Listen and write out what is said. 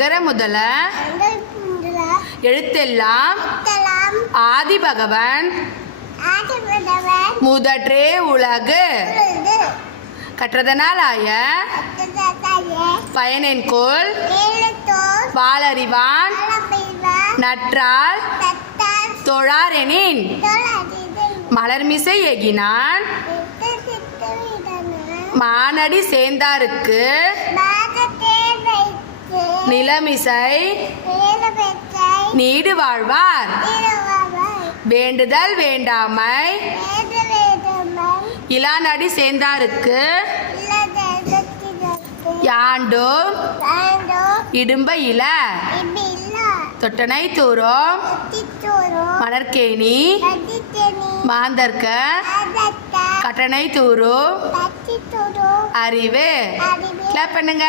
அகர முதல எழுத்தெல்லாம் ஆதி பகவன் முதற்றே உலகு கற்றதனாலாய பயனென்கொள் வாளறிவான் நற்றால் தொழாரெனின் மலர்மிசை எகினான் மானடி சேர்ந்தாருக்கு நிலமிசை நீடு வாழ்வார் வேண்டுதல் வேண்டாமை இளாநடி சேர்ந்தாருக்கு யாண்டோ இடும்ப இல தொட்டனை தூரம் மணற்கேணி மாந்தர்க்க கட்டணை தூரும் அறிவு கிளாப் பண்ணுங்க.